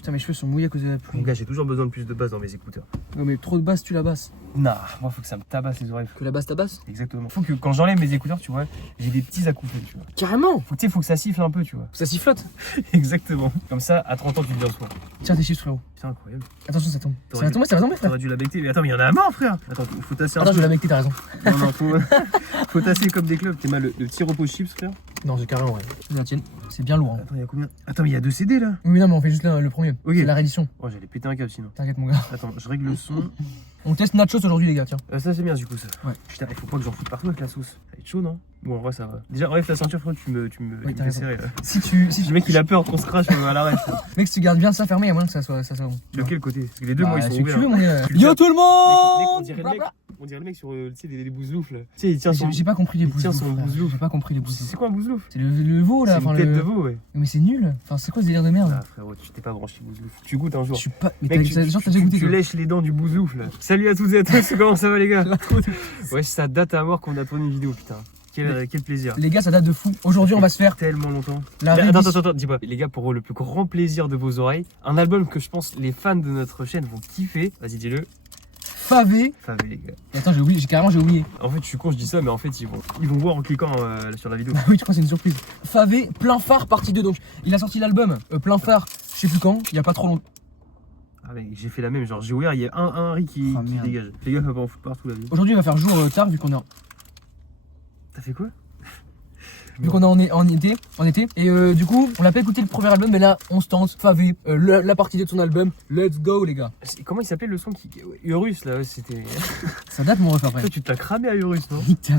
Putain, mes cheveux sont mouillés à cause de la Mon pluie. gars, j'ai toujours besoin de plus de basse dans mes écouteurs. Non, mais trop de basse, tu la basses. Nah, moi faut que ça me tabasse les oreilles. Que la basse tabasse. Exactement. Faut que quand j'enlève mes écouteurs, tu vois, j'ai des petits acouphènes, tu vois. Carrément. Faut que ça siffle un peu, tu vois. Ça sifflote. Exactement. Comme ça, à 30 ans, tu deviens soi. Tiens, tes chiffres, frérot. Putain, incroyable. Attention, ça tombe. Ça T'aurais va dû- tomber, ça va tomber, frère. T'aurais dû la becter. Mais attends, mais il y en a à mort, frère. Attends, faut tasser un Attends, je peu. vais la becter, t'as raison. Non, non, faut tasser comme des clubs. T'es mal le petit repos chips, frère. Non, c'est carrément, ouais. La tienne, c'est bien lourd. Hein. Attends, il y a combien? Attends, mais il y a 2 CD là. Oui, non, mais on fait juste le premier. Ok. C'est la réédition. Oh, j'allais péter un câble sinon. T'inquiète, mon gars. Attends, je règle le son. On teste nachos aujourd'hui, les gars, tiens. Ça, c'est bien du coup, ça. Ouais. Putain, il faut pas que j'en foute partout avec la sauce. Ça va être chaud, non? Bon, en vrai, ça va. Déjà, enlève ta ceinture, frère, tu me Oui, t'as fais raison. serrer là. Si tu. Le mec, il a peur qu'on se crache à l'arrêt. Mec, si tu gardes bien ça fermé, il y a moyen que ça soit bon. De quel côté? Parce que les deux, moi, ils sont celui que ouverts. tu veux, mon gars. Tu le Yo tiens. tout le Mec, on monde. dirait le mec. Blabla. On dirait le mec sur tu sais, les bouzloufs là. Tu sais, il tient son. J'ai pas compris les il tient bouzloufs. son frère. bouzlouf. J'ai pas compris les bouzloufs. C'est quoi un bouzlouf? C'est le veau là, C'est enfin une tête le. de veau, ouais. Mais c'est nul. Enfin, c'est quoi ce délire de merde? Ah, frérot, tu t'es pas branché bouzlouf. Tu goûtes un Je jour. suis pas. Mais Mec, t'as déjà goûté tu toi. lèches les dents du bouzlouf là. Salut à toutes et à tous, comment ça va les gars? Ouais, ça date à mort qu'on a tourné une vidéo, putain. Quel plaisir. Les gars, ça date de fou. Aujourd'hui, on va se faire Tellement longtemps. la Attends, réédition. dis pas. Les gars, pour le plus grand plaisir de vos oreilles, un album que je pense les fans de notre chaîne vont kiffer. Vas-y, dis-le. Favé. Favé, les gars. Et attends, j'ai oublié, j'ai oublié. En fait, je suis con, je dis ça, mais en fait, ils vont voir en cliquant sur la vidéo. Ah oui, tu crois que c'est une surprise. Favé, plein phare, partie 2. Donc, il a sorti l'album plein phare, je sais plus quand, il y a pas trop longtemps. Ah, mais j'ai fait la même. Genre, j'ai ouvert, il y a un riz qui merde. dégage. Fais gaffe à pas en foutre partout la vie. Aujourd'hui, il va faire jour tard vu qu'on est T'as fait quoi? en été. Et du coup, on n'a pas écouté le premier album, mais là, on se tente. Favé, la partie 2 de son album. Let's go, les gars. Comment il s'appelait le son qui. Urus là, ouais, c'était. Ça date, mon ref après. Toi, tu t'as cramé à Urus, non? Putain,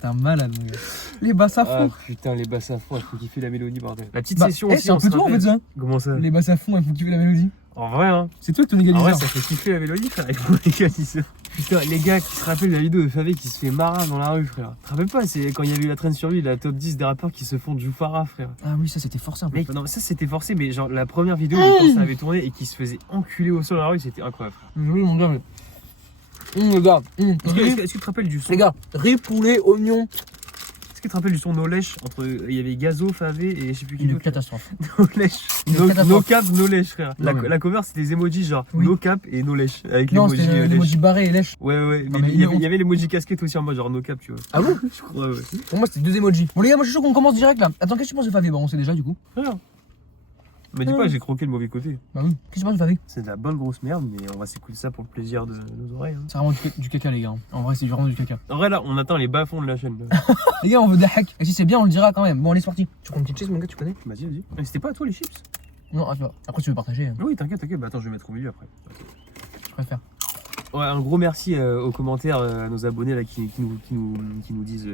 t'es un malade, mon gars. Les basses à Ah fond. putain, les basses à fond, il faut kiffer la mélodie, bordel. La petite Bah, session eh, aussi, c'est un on peu se toi en fait rappelle. ça. Comment ça? Les basses à fond, elles font kiffer la mélodie. En vrai, hein. C'est toi ton En vrai, égaliseur. ça fait kiffer la mélodie, frère. Il faut les gars disent ça. Putain, les gars qui se rappellent de la vidéo de Favé qui se fait marrer dans la rue, frère. Tu te rappelles pas, c'est quand il y avait eu la traîne sur lui, la top 10 des rappeurs qui se font du Farah, frère. Ah oui, ça c'était forcé un peu. Mec, non, ça c'était forcé, mais genre la première vidéo de quand ça avait tourné et qui se faisait enculer au sol dans la rue, c'était incroyable, frère. Oui, mon gars, mais. Les gars, Est-ce que tu te rappelles du son? les gars, riz, poulet, oignon. Est-ce que tu te rappelles du son No Lèche entre. Il y avait Gazo, Favé et je sais plus qui Une d'autre. catastrophe. No Lèche. Une No catastrophe. Cap, No Lèche, frère. Non, mais- La cover c'était des emojis genre Oui. No Cap et No Lèche. Avec Non, l'emoji c'était lèche. l'emoji barré et lèche. Ouais, ouais, Non, mais mais il y on- avait l'emoji casquette aussi en mode genre No Cap, tu vois. Ah bon? Je crois, ouais. Pour moi, c'était 2 emojis. Bon, les gars, moi je suis chaud qu'on commence direct là. Attends, qu'est-ce que tu penses de Favé? Bon, on sait déjà du coup. Rien. Mais dis pas, j'ai croqué le mauvais côté. Bah oui. Qu'est-ce que tu penses de Favé? C'est de la bonne grosse merde, mais on va s'écouter ça pour le plaisir de nos oreilles. Hein. C'est vraiment du caca, les gars. En vrai, c'est vraiment du caca. En vrai, là, on atteint les bas-fonds de la chaîne. Là. Les gars, on veut des hacks. Et si c'est bien, on le dira quand même. Bon, allez, c'est parti. Tu prends une petite chaise, mon gars, tu connais? Vas-y, vas-y. Mais c'était pas à toi les chips? Non, attends. Après, tu veux partager. Hein. Oui, t'inquiète. Bah attends, je vais mettre au milieu après. Ok. Je préfère. Ouais, un gros merci aux commentaires, à nos abonnés là, qui nous disent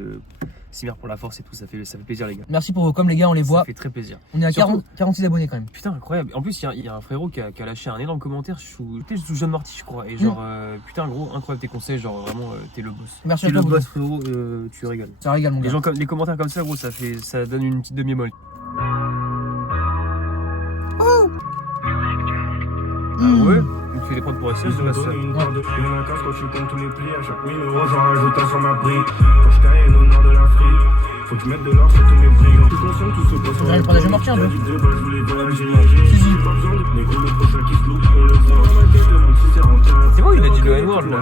Simir pour la force et tout. Ça fait plaisir, les gars. Merci pour vos coms, les gars, on les Ça voit. fait très plaisir. On est à Surtout- 46 abonnés quand même. Putain, incroyable. En plus, il y a un frérot qui a lâché un énorme commentaire sous Jeanne Morty, je crois. Et genre, putain, gros, incroyable tes conseils. Genre, vraiment, t'es le boss. Merci T'es à toi, le Bobo. boss, frérot, tu régales. Ça régale, mon gars. Les commentaires comme ça, gros, ça donne une petite demi-molle. Ah ouais? Tu fais des prods pour Axel, je passe ça. Une part de fil dans la casse quand tu comptes tous les plis. À chaque numéro, j'en rajoute un sur ma brique. Quand je caille au nord de l'Afrique, faut que je mette de l'or sur tous mes briques. Je suis conscient que tout se passe sur Ouais, le protège marqué un peu. Je voulais voyager léger. Si, si. J'ai pas besoin de négro, le prochain qui se loupe, on le voit. Dans ma tête, demande si c'est rentable. C'est bon, il a dit le N-word, là.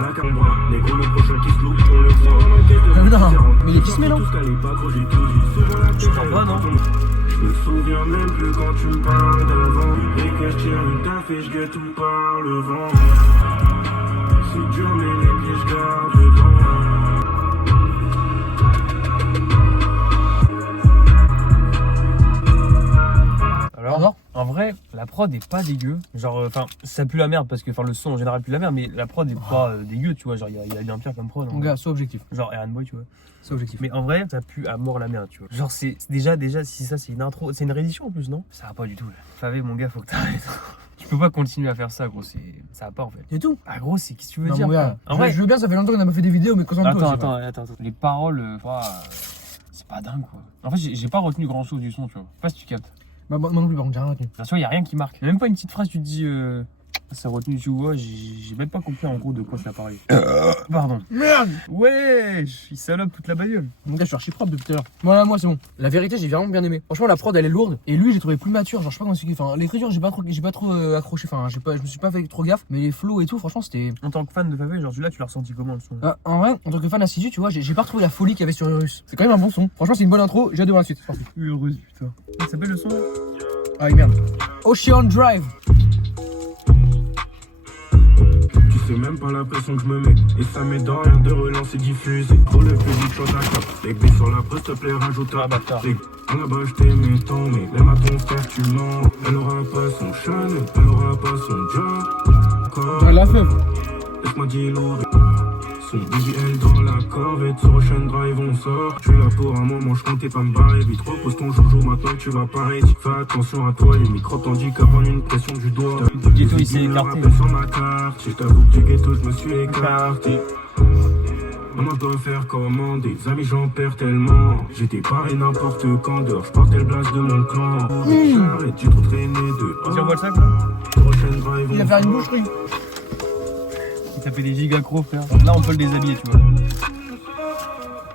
Négro, le prochain qui se loupe, on le voit. Dans ma tête, demande Non, si c'est rentable. mais il est qui se met, là? Tout ce qu'elle est pas, gros, j'ai tout dit. Souvent la tête, crois pas, non? Je me souviens même plus quand tu me parles d'avant. Et que je tire une taf et je guette tout par le vent. C'est dur mais les pieds je garde dedans. Alors, en vrai, la prod est pas dégueu. Genre, enfin, ça pue la merde parce que, enfin, le son en général pue la merde, mais la prod est pas dégueu, tu vois. Genre, il y a bien pire comme prod. Mon gars, sois objectif. Genre, Aaron Boy, tu vois. Sois objectif. Mais en vrai, ça pue à mort la merde, tu vois. Genre, c'est déjà, si ça, c'est une intro, c'est une réédition en plus, non? Ça va pas du tout, là. Favé, mon gars, faut que t'arrêtes. Tu peux pas continuer à faire ça, gros. Ça va pas, en fait. C'est tout. Ah, gros, c'est qu'est-ce que tu veux Non, dire? mon gars, En vrai, je veux bien, ça fait longtemps qu'on a pas fait des vidéos, mais concentre-toi. attends. Les paroles, c'est pas dingue, quoi. En fait, j'ai pas retenu grand chose du son, tu vois. Je sais pas si tu captes. Bah, moi non plus, par contre, j'ai rien retenu. Bien sûr, y a rien qui marque. Même pas une petite phrase, tu te dis. Ça retenu, tu vois, j'ai même pas compris en gros de quoi ça parlait. Pardon. Merde. Wesh, il salope toute la bagnole. Mon gars, je suis archi propre depuis tout à l'heure. Voilà, moi c'est bon. La vérité, j'ai vraiment bien aimé. Franchement, la prod elle est lourde. Et lui, j'ai trouvé plus mature. Genre, je sais pas comment expliquer. Enfin, l'écriture, j'ai pas trop accroché. Enfin, je me suis pas fait trop gaffe. Mais les flows et tout, franchement, c'était. En tant que fan de Favé, genre celui-là, tu l'as ressenti comment le son? En vrai, en tant que fan assidu, tu vois, j'ai pas retrouvé la folie qu'il y avait sur Urus. C'est quand même un bon son. Franchement, c'est une bonne intro. J'ai hâte de voir la suite. Heureuse, putain. Ça s'appelle le son là? Ah, merde. Ocean Drive. Tu sais même pas la pression que je me mets. Et ça m'aide dans rien de relancer diffuser. Pour le public, chante à cap. Les billes sur la presse, te plaît, rajoute Ah, à bâtard. là-bas, je t'aimais tant, mais même à ton frère, tu mens. Elle aura pas son Chanel, elle aura pas son job. J'ai la feuve. Laisse-moi diluer. Son BBL dans la corvette, sur Ocean Drive on sort. Je suis là pour un moment, je comptais pas me barrer. Vite repose ton joujou, maintenant tu vas paraître. Fais attention à toi, les microbes t'handicapent en une pression du doigt. Du ghetto il s'est écarté. Sur ma carte, je t'avoue que du ghetto je me suis écarté. Maintenant je dois faire comment, des amis j'en perds tellement. J'étais paré n'importe quand, dehors je portais le blast de mon clan. J'arrête, j'ai trop traîné de. Tu envoies le sac là? Ocean Drive Il on a fait une sort. boucherie. Il tapait des gigacros, frère. Donc là, on peut le déshabiller, tu vois.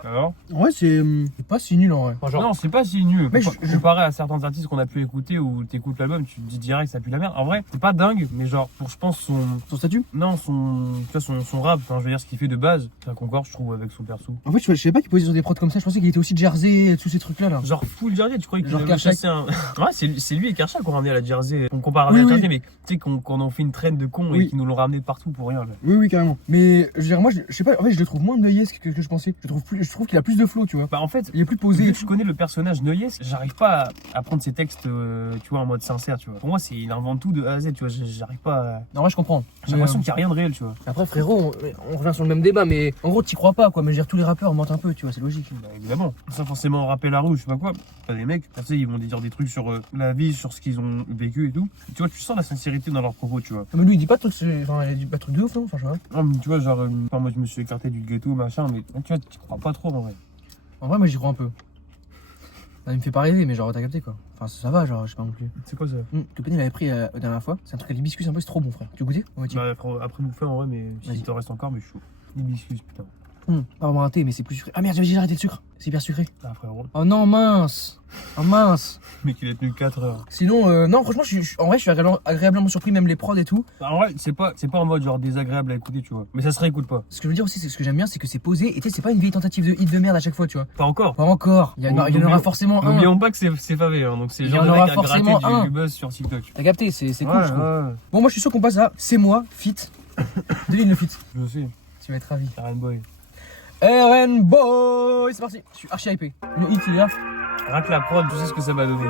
Alors? Ouais, c'est pas si nul en vrai. Enfin, genre, Non, c'est pas si nul. Mais Comparé à certains artistes qu'on a pu écouter où t'écoutes l'album, tu te dis direct que ça pue la merde. En vrai, c'est pas dingue, mais genre, pour je pense son statut. Non, tu vois, son rap, enfin, je veux dire, ce qu'il fait de base, ça concorde, je trouve, avec son perso. En fait, je savais pas qu'il posait sur des prods comme ça. Je pensais qu'il était aussi Jersey, tous ces trucs là. Genre full Jersey, tu croyais qu'il Genre avait Kershak. chassé un. Ouais, c'est lui et Kershak qu'on ramené à la Jersey. On compare à Oui, la oui. Jersey, mais tu sais qu'on en fait une traîne de cons Oui. et qu'ils nous l'ont ramené de partout pour rien. Là. Oui, carrément. Mais je veux dire, moi, je sais pas. En fait, je le trouve moins neuillesque que je pensais. Je trouve qu'il a plus de flow, tu vois. Bah, en fait, Il est plus posé. vu que je connais le personnage Neuilles, j'arrive pas à prendre ses textes, tu vois, en mode sincère, tu vois. Pour moi, il invente tout de A à Z, tu vois. J'arrive pas à... En vrai, je comprends. J'ai l'impression qu'il y a rien de réel, tu vois. Après, frérot, on revient sur le même débat, mais en gros, t'y crois pas, quoi. Mais je veux dire, tous les rappeurs mentent un peu, tu vois, c'est logique. Bah, évidemment. Sans forcément rappeler la rue, je sais pas quoi. T'as des mecs, tu sais, ils vont dire des trucs sur la vie, sur ce qu'ils ont vécu et tout. Tu vois, tu sens la sincérité dans leurs propos, tu vois. Mais lui, il dit pas de trucs, enfin, il dit pas de trucs de ouf, non? Enfin, je sais pas. Non, mais tu vois, genre, enfin, moi je me suis écarté du ghetto, machin, mais tu vois, tu crois pas trop en vrai. En vrai, moi, j'y crois un peu. Ça me fait pas rêver, mais genre, t'as capté, quoi. Enfin, ça va, genre, je sais pas non plus. C'est quoi ça? Que Penny l'avait pris la dernière fois. C'est un truc à l'hibiscus un peu, c'est trop bon, frère. Tu goûtais? Ouais, tiens. Bah, après bouffer en vrai, mais Vas-y. si t'en reste encore, mais chaud. Hibiscus, putain. Pas vraiment un thé, mais c'est plus sucré. Ah merde, j'avais déjà arrêté le sucre. C'est hyper sucré. Ah, frérot. Oh non, mince. Oh mince. Mais qu'il est tenu 4 heures. Sinon, non, franchement, en vrai, je suis agréablement surpris, même les prods et tout. En vrai, c'est pas en mode genre désagréable à écouter, tu vois. Mais ça se réécoute pas. Ce que je veux dire aussi, c'est ce que j'aime bien, c'est que c'est posé. Et tu sais, c'est pas une vieille tentative de hit de merde à chaque fois, tu vois. Pas encore. Pas encore. Il y en aura forcément un. N'oublions pas que c'est Favé, hein, donc c'est le Il y genre en de aura mec à gratter forcément un. du buzz sur TikTok. T'as capté, c'est cool, Ouais, je trouve. ouais. Bon, moi, je suis sûr qu'on passe à C'est moi, fit. Devine le fit. Je sais, Tu vas être ravi. Aaron Boy. RN Boy, c'est parti. Je suis archi hypé. Le hit, il est là. Rien que la prod, tu sais ce que ça va donner.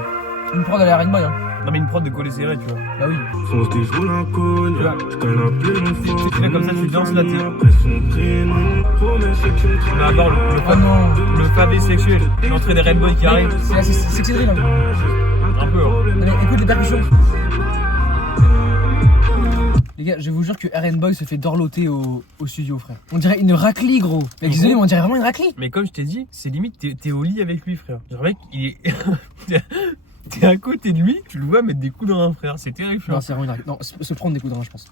Une prod à la RN Boy, hein. Non, mais une prod de coller serré, tu vois. Bah oui. Fonce des jours l'inconnu, je connais plus mon fond. Tu fais comme ça, tu danses là, t'es. Après son prénom, promets c'est que tu me Tu vas avoir Oh non. le Favé sexuel. L'entrée des Red Boys qui arrive. C'est que c'est drill, hein. Un peu, hein. Allez, écoute les percussions. Les gars, je vous jure que RN Boy se fait dorloter au studio, frère. On dirait une raclie, gros. Mais désolé, mais on dirait vraiment une raclie. Mais comme je t'ai dit, c'est limite, t'es au lit avec lui, frère. Genre, mec, il est. T'es à côté de lui, tu le vois mettre des coups de rein, frère. C'est terrible, Non, frère. c'est vraiment une raclie. Non, se prendre des coups de rein, je pense.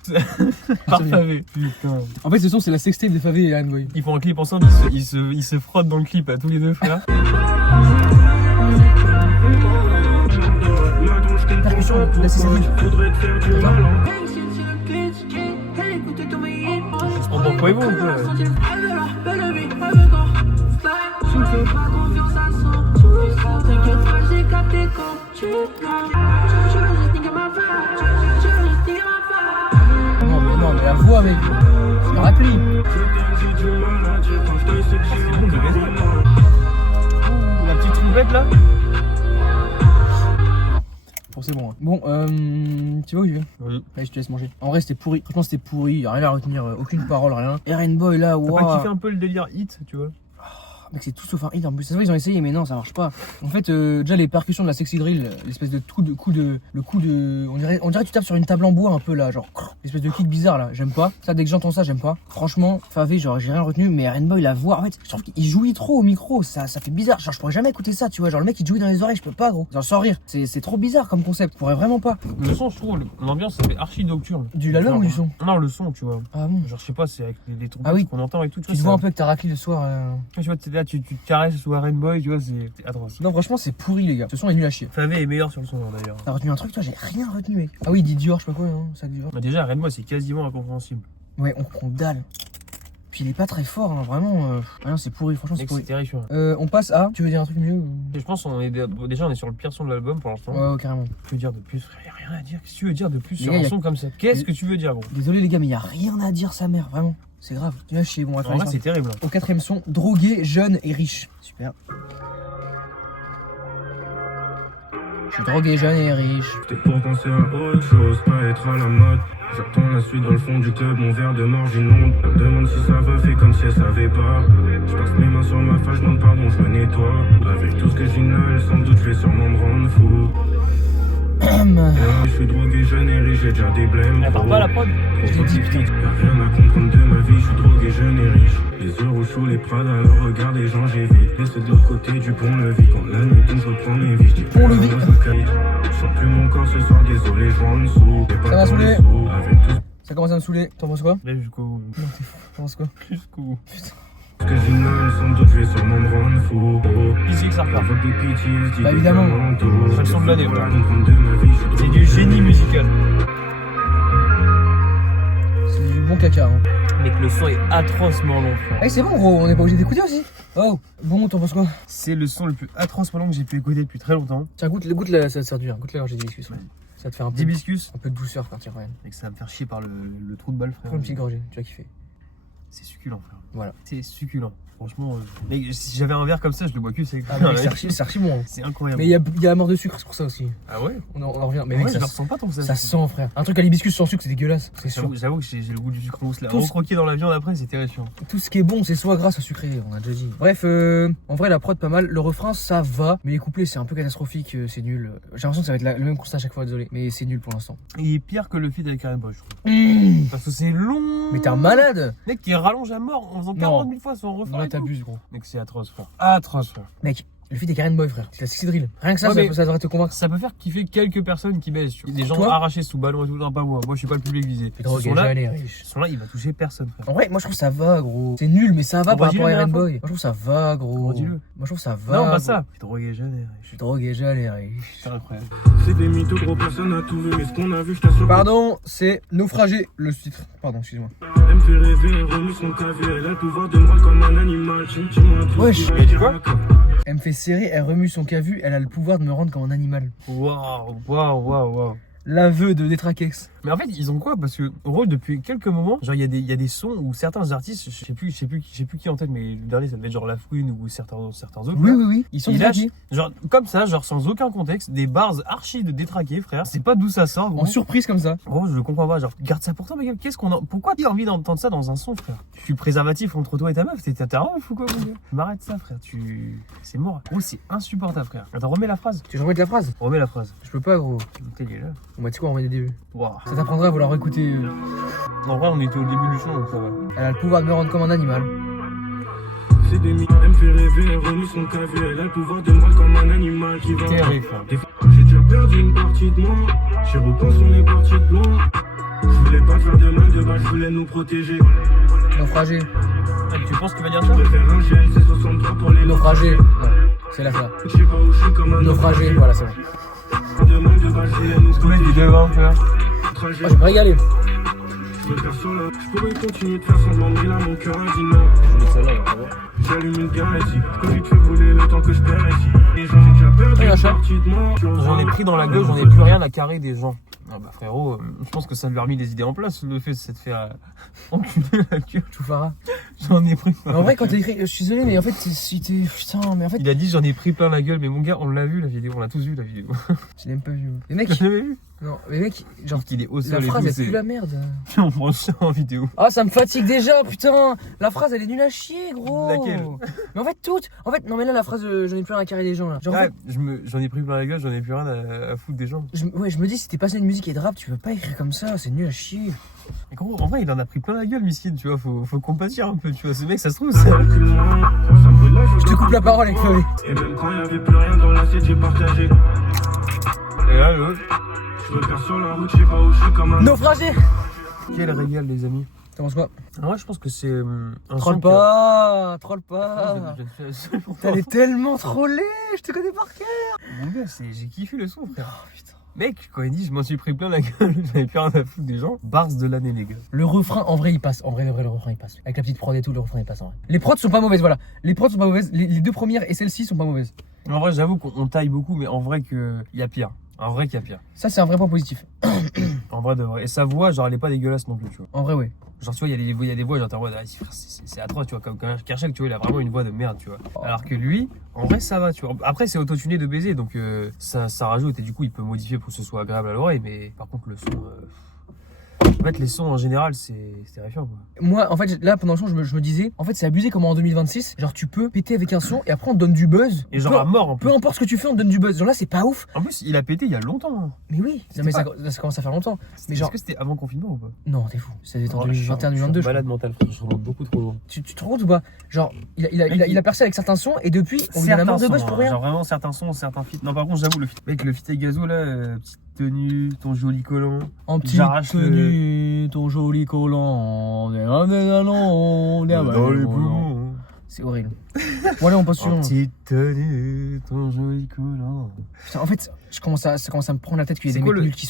Par Favé. Putain. En fait, ce son, c'est la sextape de Favé et RN Boy. Ils font un clip ensemble, ils se frottent dans le clip à tous les deux, frère. Percussion, la CCD. Je se prends pour Quavo ou quoi? Non, mais la voix, mec. C'est une raclie. C'est bon de baiser. Ouh, la petite trouvette là. Bon, c'est bon. Hein. Bon, tu vois où je vais? Oui. Allez, je te laisse manger. En vrai, c'était pourri. Franchement, c'était pourri. Rien à retenir. Aucune parole, rien. RN Boy, là, T'as waouh. pas kiffé un peu le délire hit, tu vois? Mec, c'est tout sauf un hit en plus. Ça se voit, ils ont essayé, mais non, ça marche pas. En fait, déjà, les percussions de la sexy drill, l'espèce de coup de. On dirait que tu tapes sur une table en bois un peu là, genre. L'espèce de kick bizarre là, j'aime pas. Ça, dès que j'entends ça, j'aime pas. Franchement, Favé, genre, j'ai rien retenu, mais Rainbow, la voix, en fait, je trouve qu'il jouit trop au micro. Ça fait bizarre. Genre, je pourrais jamais écouter ça, tu vois. Genre, le mec, il jouit dans les oreilles, je peux pas, gros. Genre, sans rire. C'est trop bizarre comme concept. Je pourrais vraiment pas. Le son, je trouve, l'ambiance, ça fait archi nocturne. Du l'album ou du son? Non, le son, tu vois. Ah bon? Genre, je sais pas, c'est avec les trompettes Ah oui. qu'on entend et tout. Tu te vois un peu que t'as raclé le soir. Tu vois, t'es là, tu te caresses sous un Rainbow, tu vois, c'est atroce. Non, franchement, c'est pourri, les gars. Ce son est nul à chier. Favé est meilleur sur le son, d'ailleurs. T'as retenu un truc, toi? J'ai rien retenu, mec. Ah oui, Dior, je sais pas quoi, hein, sac Dior. Bah, déjà, Rainbow, c'est quasiment incompréhensible. Ouais, on comprend dalle. Puis il est pas très fort, hein, vraiment. Rien, c'est pourri, franchement, c'est Mec, pourri. c'est terrifiant. On passe à. Tu veux dire un truc mieux Et je pense qu'on est déjà on est sur le pire son de l'album pour l'instant. Ouais, carrément. Que dire de plus, frère? Y a rien à dire. Qu'est-ce que tu veux dire de plus Les sur gars, un son comme ça? Qu'est-ce que tu veux dire, gros? Désolé, les gars, mais y a rien à dire, sa mère, vraiment. C'est grave. Tu vas chier, bon, on va faire En vrai, les c'est terrible. Au 4ème son, drogué, jeune et riche. Super. Je suis drogué, jeune et riche. Peut-être pour penser à autre chose, pas être à la mode. J'attends la suite dans le fond du club, mon verre de morge inonde. Elle me demande si ça va, fait comme si elle savait pas. Je passe mes mains sur ma face, je demande pardon, je me nettoie. Avec tout ce que j'inhale, sans doute je vais sûrement me rendre fou. Je suis drogué, jeune et riche, j'ai déjà des blèmes. Elle part pas la prod? Je l'ai dit, putain. Y'a rien à comprendre de ma vie, je suis drogué, jeune et riche. Les euros chauds, les Prada, le regard des gens, j'évite. Laisse de l'autre côté du pont-levis. Quand la nuit tombe, je reprends mes vies. J'dis Pont-levis. Je sens plus mon corps ce soir, désolé, je rentre dessous. Ça va saouler. Avec tout Ça commence à me saouler. T'en penses quoi? Là, jusqu'au bout. Non, t'es fou. T'en penses quoi? Jusqu'au bout. ce que j'inhale, sans doute je vais sûrement me rendre fou. Ici que ça repart. Avec des pitiés, Bah, évidemment. C'est le son de l'année, voilà. C'est du génie musical. C'est du bon caca, hein. Mec, le son est atrocement long, frère. Eh, c'est bon, gros, on est pas obligé d'écouter aussi. Oh, bon, t'en penses quoi? C'est le son le plus atrocement long que j'ai pu écouter depuis très longtemps. Tiens, goûte la, ça sert dur. Goûte la gorgée d'hibiscus. Ouais. Ça te fait D'hibiscus. un peu de douceur quand tu reviens. Mec, ça va me faire chier par le trou de balle, frère. Prends une petite gorgée, tu vas kiffer. C'est succulent, frère. Voilà. C'est succulent. Franchement, mec, si j'avais un verre comme ça, je le bois que c'est. Ah, mais c'est archi bon. Hein. C'est incroyable. Mais il y a la mort de sucre, c'est pour ça aussi. Ah ouais? On en revient. Mais Ouais, mec, je ça, le ressens pas tant que ça. ça sent, frère. Un truc à l'hibiscus sans sucre, c'est dégueulasse. C'est sûr. J'avoue que j'ai le goût du sucre rousse là. Tout ce- Recroquer dans la viande après, c'est terrifiant. Tout ce qui est bon, c'est soit gras, soit sucré, on a déjà dit. Bref, en vrai, la prod, pas mal. Le refrain, ça va. Mais les couplets, c'est un peu catastrophique, c'est nul. J'ai l'impression que ça va être le même constat à chaque fois, désolé. Mais c'est nul pour l'instant. Il est pire que le feat avec Karen Bosch, je trouve. Parce que c'est long. Mais t'es un malade! Mec, qui rallonge à mort en faisant 40 000 fois son refrain. Là, et tout. t'abuses, gros. Mec, c'est atroce, frère. Atroce, frère. Mec, le feat est Karen Boy, frère. C'est la sexy drill. Rien que ça, Ouais, mais- ça devrait te convaincre. Ça peut faire kiffer quelques personnes qui baissent. Tu vois. Des gens Toi arrachés sous ballon et tout. Non, pas moi. Moi, je suis pas le public visé. T'es Ce drogué, son-là, jeune et riche. il va toucher personne, frère. En vrai, moi je trouve ça va, gros. C'est nul, mais ça va par Redis-le, rapport à mais Iron à Boy. Moi je trouve ça va, gros. Redis-le. Moi je trouve ça va. Non, pas gros. ça. Je suis drogué jeune et Je suis drogué, jeune et riche. c'est incroyable. C'est des mythos, gros, personne n'a tout vu, mais ce qu'on a vu, je t'assure. Pardon, c'est Naufragé, le titre. Pardon, excuse-moi. Elle me fait rêver, elle remue son caviar, elle a le pouvoir de moi comme un animal. Dis-moi tout. Wesh. Mais tu vois Elle me fait serrer, elle remue son cavu, elle a le pouvoir de me rendre comme un animal. Waouh, waouh, waouh, waouh. L'aveu de Détraquex. Mais en fait, ils ont quoi? Parce que, en gros, depuis quelques moments, genre, il y a des sons où certains artistes, je sais plus qui en tête, mais le dernier, ça devait être genre La Fouine ou certains autres. Oui, là. oui, oui. Ils sont Ils lâchent, détraqués. genre, comme ça, genre, sans aucun contexte, des bars archi de détraqués, frère. C'est pas d'où ça sort, gros. En surprise comme ça. Gros, je le comprends pas. Genre, garde ça pour toi, mais pourquoi tu as envie d'entendre ça dans un son, frère? Tu suis préservatif entre toi et ta meuf, t'es un ouf ou quoi, mon gars? M'arrête ça, frère. C'est mort. Gros, c'est insupportable, frère. Attends, remets la phrase. Tu veux remettre la phrase? Remets la phrase. Je peux pas, gros. Il est là. Bon, bah, tu sais quoi, on remet le début. Waouh. Ça t'apprendra à vouloir écouter. En vrai, on était au début du son, donc ça va. Elle a le pouvoir de me rendre comme un animal. C'est des mythos, elle me fait rêver, elle remue son caviar, elle a le pouvoir de moi comme un animal qui va. Terrifiant. J'ai déjà perdu une partie de moi, j'y repense, on est parti de loin. Je voulais pas te faire de mal de base, je voulais nous protéger. Naufragé. Tu penses qu'il va dire ça? Je préfère un gel, c'est 63 pour les Naufragé. Non, c'est la fin. Je sais pas où je suis comme un Naufragé, voilà, c'est bon. de mal de base, je voulais nous Tout le mec est protéger. devant, frère. Trajet, Oh, je vais me régaler. je me perds sur là. Je pourrais continuer de faire semblant, mais là mon cœur a dit non. J'allume une galaxie, que vite fait voler le temps que je perds ici. Les gens, j'ai déjà perdu Oui, un une chat. partie de moi. J'en ai pris dans la gueule, j'en ai plus rien à carrer des gens. Ah, Ah bah frérot, je pense que ça lui a remis des idées en place, le fait de s'être fait enculer la queue. Choufara. J'en ai pris. En vrai, quand t'as écrit, je suis désolé, mais en fait, c'était. Putain, mais en fait. Il a dit j'en ai pris plein la gueule, mais mon gars, on l'a vu la vidéo, on l'a tous vu la vidéo. Je l'ai même pas vu. Les mecs. Tu l'avais vu? Non, les mecs, genre. Qu'il est au La sol et phrase, tout, elle pue la merde. On prend ça en vidéo. Ah, ça me fatigue déjà, putain. La phrase, elle est nulle à chier, gros. Laquelle? Mais en fait, toutes. En fait, non, mais là, la phrase, j'en ai plus rien à carrer des gens, là. Genre, en Ouais, fait, j'en ai pris plein la gueule, j'en ai plus rien à foutre des gens. ouais, je me dis, si t'es passionné de musique et de rap, tu peux pas écrire comme ça, c'est nul à chier. Mais gros, en vrai, il en a pris plein la gueule, Miskin, tu vois, faut compatir un peu, tu vois. Ce mec, ça se trouve, Je Je te coupe la parole avec Chloé. Et même quand y avait plus rien dans l'assiette, j'ai partagé. Et là, l'autre. Je repars sur la route, je sais pas où je suis comme un. Naufragé. Quel régal, les amis. T'en penses quoi? En vrai, je pense que c'est un Troll son pas, troll que- pas. Je ne fais absolument pas. T'allais tellement troller, je te connais par cœur. Mon gars, j'ai kiffé le son, frère. Oh putain. Mec, quand il dit je m'en suis pris plein la gueule, j'avais plus rien à foutre des gens. Bars de l'année, les gars. Le refrain, en vrai, il passe. En vrai, le refrain, il passe. Avec la petite prod et tout, le refrain, il passe en vrai. Les prods sont pas mauvaises, voilà. Les prods sont pas mauvaises. Les deux premières et celle-ci sont pas mauvaises. En vrai, j'avoue qu'on taille beaucoup, mais en vrai, il y a pire. En vrai, qu'il y a pire. Ça, c'est un vrai point positif. En vrai, de vrai. Et sa voix, genre, elle est pas dégueulasse non plus, tu vois. En vrai, ouais. Genre, tu vois, il y a des voix, genre, t'es en mode, ah, c'est atroce, tu vois. Comme Kershak, tu vois, il a vraiment une voix de merde, tu vois. Alors que lui, en vrai, ça va, tu vois. Après, c'est autotuné de baiser, donc ça rajoute, et du coup, il peut modifier pour que ce soit agréable à l'oreille, mais par contre, le son. En fait, les sons en général, c'est terrifiant, quoi. Moi, en fait, là, pendant le son, je me disais, en fait, c'est abusé comme en 2026. Genre, tu peux péter avec un son et après, on te donne du buzz. Et genre, à mort, en plus. Peu importe ce que tu fais, on te donne du buzz. Genre là, c'est pas ouf. En plus, il a pété il y a longtemps. Hein. Mais oui. Non, mais ça commence à faire longtemps. Mais Est-ce genre. que c'était avant le confinement ou pas? Non, t'es fou. C'était en Oh, je suis 2021-2022. malade mental, frère. Je remonte beaucoup trop loin. Tu te rends compte ou pas? Genre, il a percé avec certains sons et depuis, on lui donne la Certains mort de buzz sons, pour hein, rien. genre vraiment certains sons, certains feats. Non, par contre, j'avoue, le feat. Mec, le feat avec Gazo, là, petite tenue, ton joli collant. En petite J'arrache tenue, ton joli collant. Dans les poumons. C'est horrible. Bon, allez, on passe sur. En petite tenue, ton joli collant. Putain, en fait, ça commence à me prendre la tête qu'il y ait C'est des quoi mecs le- nuls qui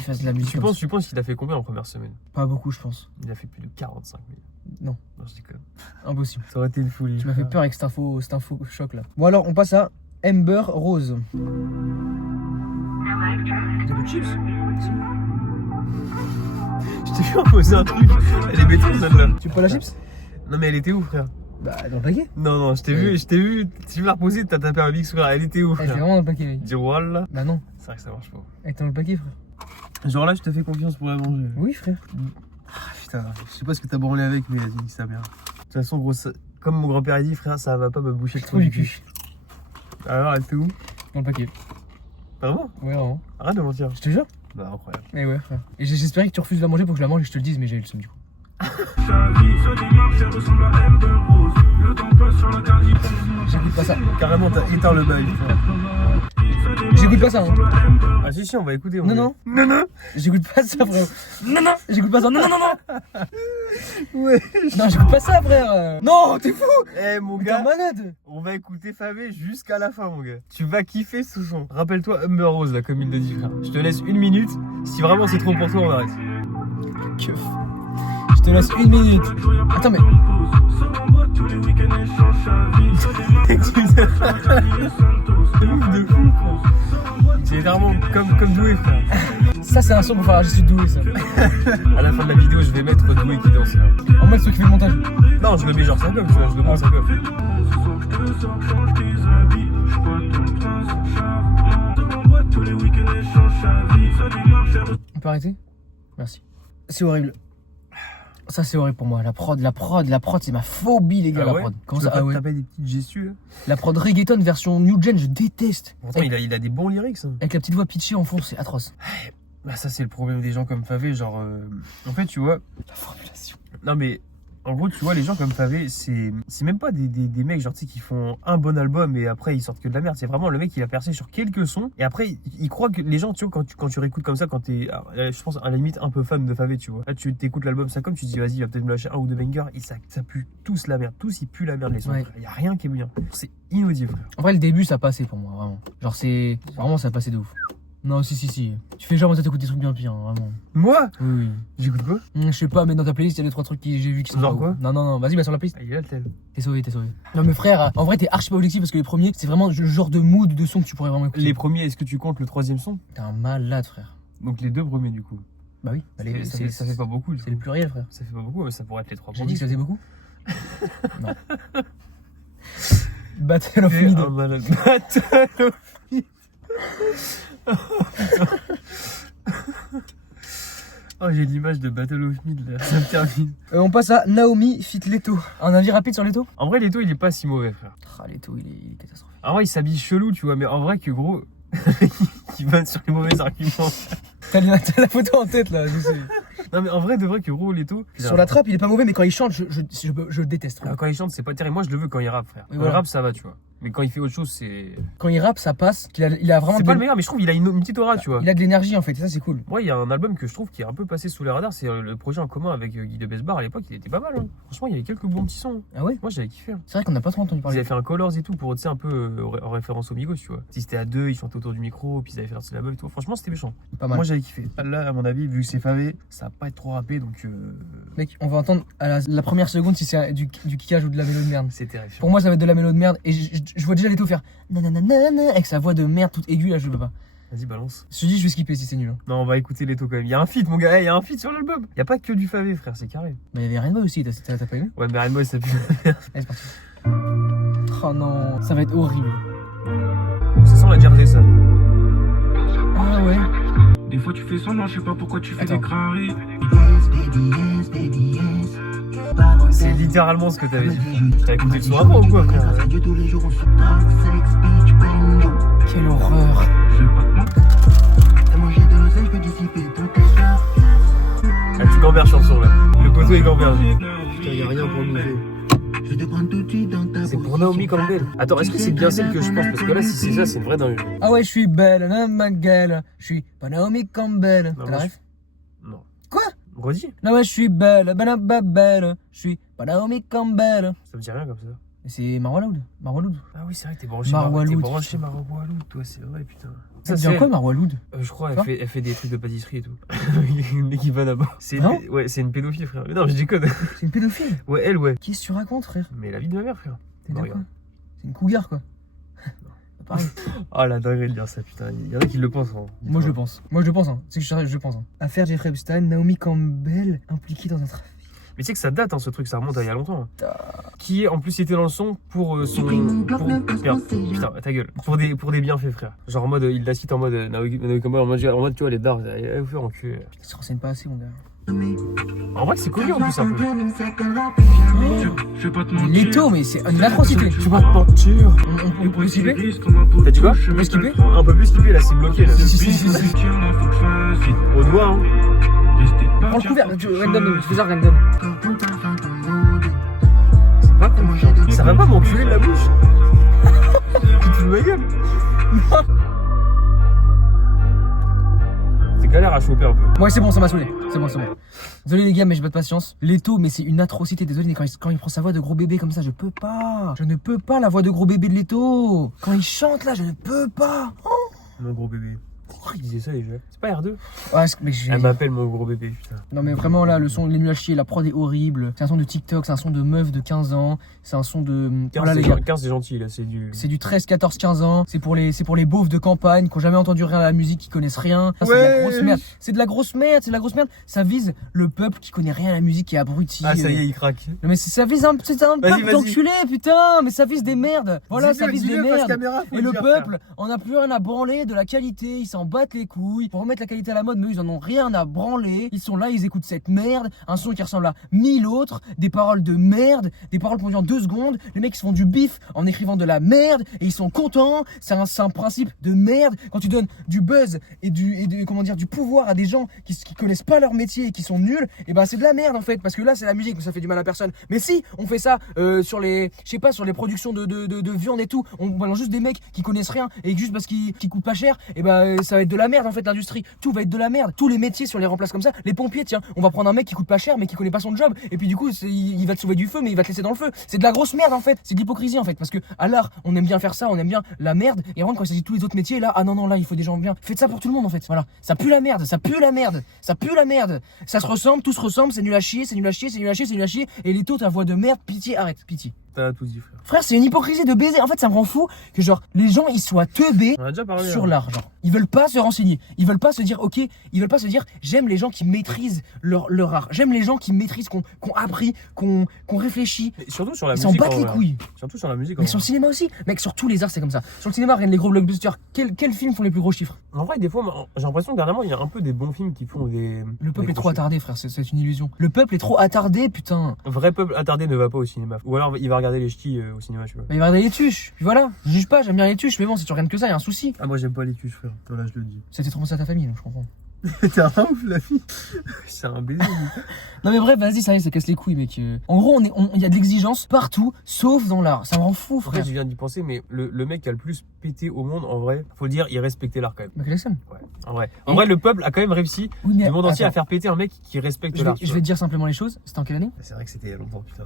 fassent de la musique. Tu penses qu'il a fait combien en première semaine? Pas beaucoup, je pense. Il a fait plus de 45 000. Non. Non, je déconne. Impossible. Ça aurait été une folie. Tu m'as fait peur avec cette info choc là. Bon, alors, on passe à Amber Rose. T'as plus de chips? Je t'ai vu imposer un truc. Elle est béton, celle-là. Tu veux pas la chips? Non, mais elle était où, frère? Bah, dans le paquet. Non, je t'ai vu. Tu l'as reposé, t'as tapé un mix, frère. Elle était où, Elle frère? était vraiment dans le paquet, mec. Dis voilà. Bah, non. C'est vrai que ça marche pas. Elle était dans le paquet, frère. Genre là, je te fais confiance pour la manger. Oui, frère. Putain, je sais pas ce que t'as branlé avec, mais vas-y, ça merde. De toute façon, gros, comme mon grand-père a dit, frère, ça va pas me boucher le Trop du cul. Alors, elle était où? Dans le paquet. Vraiment? Ouais, vraiment. Arrête de mentir. Je te jure. Bah, incroyable. Mais ouais, frère. Et j'espérais que tu refuses de la manger pour que je la mange et que je te le dise, mais j'ai eu le seum du coup. Sa vie se démarche, elle ressemble à Amber Rose. Le temps passe sur la carte. J'écoute pas ça. Carrément, t'as éteint le bail. J'écoute pas ça, hein. Ah, si, on va écouter. Non. J'écoute pas ça, frère. Non. J'écoute pas ça. Non. Ouais. Non, j'écoute pas ça, frère. Non, t'es fou. Eh, mon T'es gars, malade. on va écouter Favé jusqu'à la fin, mon gars. Tu vas kiffer ce son. Rappelle-toi Amber Rose, là, comme il l'a dit, frère. Je te laisse 1 minute. Si vraiment c'est trop pour toi, on arrête. Keuf. Je te laisse 1 minute. Attends, mais. De fou, frère. C'est littéralement comme Doué, frère. Ça, c'est un son pour faire je suis doué, ça. À la fin de la vidéo, je vais mettre Doué qui danse, frère. En mode ceux qui fait le montage. Non, je le mets genre 5 tu vois, je le prends 5 On peut arrêter? Merci. C'est horrible. Ça, c'est horrible pour moi. La prod, c'est ma phobie, les gars, la prod. Comment ça? Ah ouais. T'as pas des petites gestues, là? La prod reggaeton version new gen, je déteste. Pourtant, il a des bons lyrics, hein. Avec la petite voix pitchée en fond, c'est atroce. Bah, ça, c'est le problème des gens comme Favé, genre... En fait, tu vois... La formulation. Non, mais... En gros, tu vois, les gens comme Favé, c'est même pas des mecs, genre, tu sais, qui font un bon album et après, ils sortent que de la merde. C'est vraiment le mec qui a percé sur quelques sons et après, il croit que les gens, tu vois, quand tu réécoutes comme ça, quand t'es, je pense, à la limite, un peu fan de Favé, tu vois. Là, tu t'écoutes l'album, ça comme tu dis, vas-y, il va peut-être me lâcher un ou deux bangers et ça pue tous la merde. Tous, ils puent la merde, les sons. Ouais. Il y a rien qui est bien. C'est inaudible, frère. En vrai, le début, ça passait pour moi, vraiment. Genre, c'est. Vraiment, ça passait de ouf. Non, si. Tu fais genre, ça t'écoutes des trucs bien pires, hein, vraiment. Moi Oui. J'écoute quoi? Je sais pas, mais dans ta playlist, il y a 2-3 trucs que j'ai vu qui sont. Genre pas quoi ouf. Non, vas-y, bah sur la playlist. Ah, il est là, le tel. T'es sauvé. Non, mais frère, en vrai, t'es archi pas objectif parce que les premiers, c'est vraiment le genre de mood, de son que tu pourrais vraiment écouter. Les premiers, est-ce que tu comptes le troisième son? T'es un malade, frère. Donc les deux premiers du coup. Bah oui, Ça fait pas beaucoup. c'est le pluriel, frère. Ça fait pas beaucoup, mais ça pourrait être les 3 J'ai premiers. dit que ça faisait beaucoup. Non. Battle of T'es Mid. un malade. Battle of Mid. Oh, j'ai l'image de Battle of Mid là, ça me termine. On passe à Naomi fit Leto. Un avis rapide sur Leto? En vrai, Leto il est pas si mauvais, frère. Ah, Leto, il est catastrophique. En vrai, il s'habille chelou, tu vois, mais en vrai, que gros, il va sur les mauvais arguments. T'as la photo en tête là, je sais. Non, mais en vrai, de vrai, que gros, Leto. Sur la trappe, il est pas mauvais, mais quand il chante, je déteste. Frère. Quand il chante, c'est pas terrible. Moi, je le veux quand il rappe, frère. Oui, Quand voilà. il rappe, ça va, tu vois. Mais quand il fait autre chose, c'est. Quand il rappe, ça passe. Il a vraiment C'est pas le meilleur, mais je trouve qu'il a une petite aura, tu vois. il a de l'énergie en fait, et ça c'est cool. Moi, il y a un album que je trouve qui est un peu passé sous les radars, c'est le projet en commun avec Guy de Besbar à l'époque, il était pas mal. Hein. Franchement, il y avait quelques bons petits sons. Ah ouais? Moi, j'avais kiffé. Hein. C'est vrai qu'on n'a pas trop entendu Ils parler. avaient fait un Colors et tout pour, tu sais, un peu en référence aux Migos, tu vois. Si c'était à deux, ils chantaient autour du micro, puis ils avaient fait leur la et tout. Franchement, c'était méchant. Pas mal. Moi, j'avais kiffé. Là, à mon avis, vu que c'est favé, ça va pas être trop rappé, donc Mec, on va entendre à la première seconde si c'est du kickage ou de la mélo de merde. c'est terrifiant. Pour moi, ça va être de la mélo de merde, et je vois déjà Leto faire nananana avec sa voix de merde toute aiguë là, je peux pas. Vas-y, balance. Je te dis, je vais skipper si c'est nul. Hein. Non, on va écouter Leto quand même. Il y a un feat, mon gars, il y a un feat sur l'album. Il y a pas que du favé, frère, c'est carré. Mais il y avait Rainbow aussi, t'as pas aimé? Ouais, mais Rainbow, ça pue. Allez, c'est parti. Oh non, ça va être horrible. Ça sent la Jersey, ça. Ah ouais. Des fois tu fais semblant, je sais pas pourquoi tu fais Attends. des craries. C'est littéralement ce que t'avais dit. T'as écouté le son avant ou quoi, frère? Quelle horreur. Je vais pas te mentir. Ah, tu gamberges chanson là. Le poteau est gamberge. Putain, y'a rien pour nous. C'est pour Naomi Campbell. Attends, est-ce que c'est bien celle que je pense? Parce que là, si c'est ça, c'est une vraie dinguerie. Ah ouais, je suis belle, ma gueule. Je suis pas Naomi Campbell. Non, T'as moi, la ref? Non. Quoi? Redis? Non, ouais, je suis belle, belle. Je suis pas Naomi Campbell. Ça me dit rien comme ça. C'est Marwa Loud. Marwa Loud. Ah oui, c'est vrai que t'es branché Marwa T'es Loud, branché Marwa Loud, toi, c'est vrai, putain. Ça dit en quoi Marwa Loud? Je crois, Quoi elle fait des trucs de pâtisserie et tout. Le mec qui va là-bas. Vraiment Ouais, c'est une pédophile, frère. Mais non, je déconne. C'est une pédophile. Ouais, elle, ouais. Qu'est-ce que tu racontes, frère? Mais la vie de ma mère, frère. T'es Bah, d'accord? regarde. C'est une cougar, quoi. Pas pareil. Oh la dinguerie de dire ça, putain. Il y en a qui le pensent. Hein. Moi, je le pense. Moi, je le pense. Hein. C'est que je pense. Hein. Affaire Jeffrey Epstein, Naomi Campbell impliquée dans un trafic. Mais tu sais que ça date, hein, ce truc, ça remonte à il y a longtemps. Hein. Putain. Qui est en plus était dans le son pour son. Merde, putain, ta gueule. Pour des bienfaits, frère. Genre en mode, il la cite en mode Naomi Campbell, en mode, tu vois, les dards, elle vous fait enculer. Putain, ça se renseigne pas assez, mon gars. En vrai, c'est connu en plus un peu. Je vais pas te mentir. Leto, mais c'est une atrocité. Tu vas te mentir. On peut skipper? T'as dit quoi? On peut skipper? Un peu plus skipper là, c'est bloqué là. Si. Au doigt, hein. Prends le couvert, random, fais ça random. Ça va pas m'enculer de la bouche. Tu te fous de ma gueule. C'est galère à choper un peu. Ouais, c'est bon, ça m'a saoulé. C'est bon. Désolé les gars, mais j'ai pas de patience. Leto, mais c'est une atrocité. Désolé, mais quand il prend sa voix de gros bébé comme ça, je peux pas. Je ne peux pas la voix de gros bébé de Leto. Quand il chante là, je ne peux pas. Mon gros bébé. Pourquoi il disait ça déjà? C'est pas R2? Ouais, mais Elle m'appelle mon gros bébé, putain. Non mais vraiment là, le son, il est nul à chier, la prod est horrible. C'est un son de TikTok, c'est un son de meuf de 15 ans. C'est un son de... 15, Voilà les gars. 15 c'est gentil là, c'est du... C'est du 13, 14, 15 ans. C'est pour les beaufs de campagne qui ont jamais entendu rien à la musique, qui connaissent rien. Ça, c'est de la grosse merde. C'est de la grosse merde. Ça vise le peuple qui connaît rien à la musique, qui est abruti. Ah ça y est, il craque. Non mais ça vise c'est un Vas-y, peuple vas-y. d'enculés, putain. Mais ça vise des merdes. Voilà, ça vise des merdes. Et le peuple, on n'a plus rien à branler de la qualité. Ils s'en battent les couilles. Pour remettre la qualité à la mode, mais eux, ils en ont rien à branler. Ils sont là, ils écoutent cette merde. Un son qui ressemble à 1000 autres. Des paroles de merde. Des paroles qu'on dit en 2 secondes. Les mecs, ils se font du bif en écrivant de la merde. Et ils sont contents. C'est un principe de merde. Quand tu donnes du buzz et du pouvoir à des gens qui connaissent pas leur métier et qui sont nuls, et ben c'est de la merde en fait. Parce que là, c'est la musique, mais ça fait du mal à personne. Mais si on fait ça sur les productions de viande et tout, on balance juste des mecs qui connaissent rien et juste parce qu'ils coûtent pas cher, et ben ça va être de la merde en fait. L'industrie, tout va être de la merde. Tous les métiers, si on les remplace comme ça, les pompiers, tiens, on va prendre un mec qui coûte pas cher mais qui connaît pas son job, et puis du coup il va te sauver du feu mais il va te laisser dans le feu. C'est de la grosse merde en fait. C'est de l'hypocrisie en fait, parce que à l'art on aime bien faire ça, on aime bien la merde, et vraiment quand il s'agit de tous les autres métiers, là, ah non là il faut des gens bien. Faites ça pour tout le monde en fait. Voilà, ça pue la merde, ça se ressemble, tout se ressemble, c'est nul à chier, et les taux, ta voix de merde, pitié, arrête, pitié. T'as tout dit, frère. Frère, c'est une hypocrisie de baiser. En fait, ça me rend fou que genre les gens ils soient teubés On a déjà parlé. sur l'art. Genre, ils veulent pas se renseigner. Ils veulent pas se dire ok. Ils veulent pas se dire j'aime les gens qui maîtrisent leur art. J'aime les gens qui maîtrisent, qu'on appris, qu'on réfléchit. Mais surtout sur la Ils s'en musique. battent les couilles. Surtout sur la musique. en Mais vrai. sur le cinéma aussi. Mec, sur tous les arts c'est comme ça. Sur le cinéma, rien que les gros blockbusters. Quels films font les plus gros chiffres? En vrai, des fois, j'ai l'impression que dernièrement, il y a un peu des bons films qui font des. Le peuple des est trop gros attardé, frère. C'est une illusion. Le peuple est trop attardé, putain. Un vrai peuple attardé ne va pas au cinéma. Ou alors il va regarder les ch'tis au cinéma, tu vois. Bah, il va regarder les tuches. Puis voilà. Je juge pas. J'aime bien les tuches. Mais bon, si tu regardes que ça, il y a un souci. Ah, moi j'aime pas les tuches, frère. Toi là, je le dis. C'était trop ça à ta famille, donc je comprends. T'es un ouf, la fille. C'est un baiser. Non mais bref, vas-y, ça y est, ça casse les couilles, mec. En gros, il y a de l'exigence partout, sauf dans l'art. Ça me rend fou, En frère. fait, je viens d'y penser, mais le mec qui a le plus pété au monde, en vrai, faut le dire, il respectait l'art quand même. Mec, laisse ça. Ouais, en vrai. En vrai, le peuple a quand même réussi Oui, mais du monde entier à attends. faire péter un mec qui respecte Je l'art. vais te dire simplement les choses. C'était en quelle année? C'est vrai que c'était il y a longtemps, putain.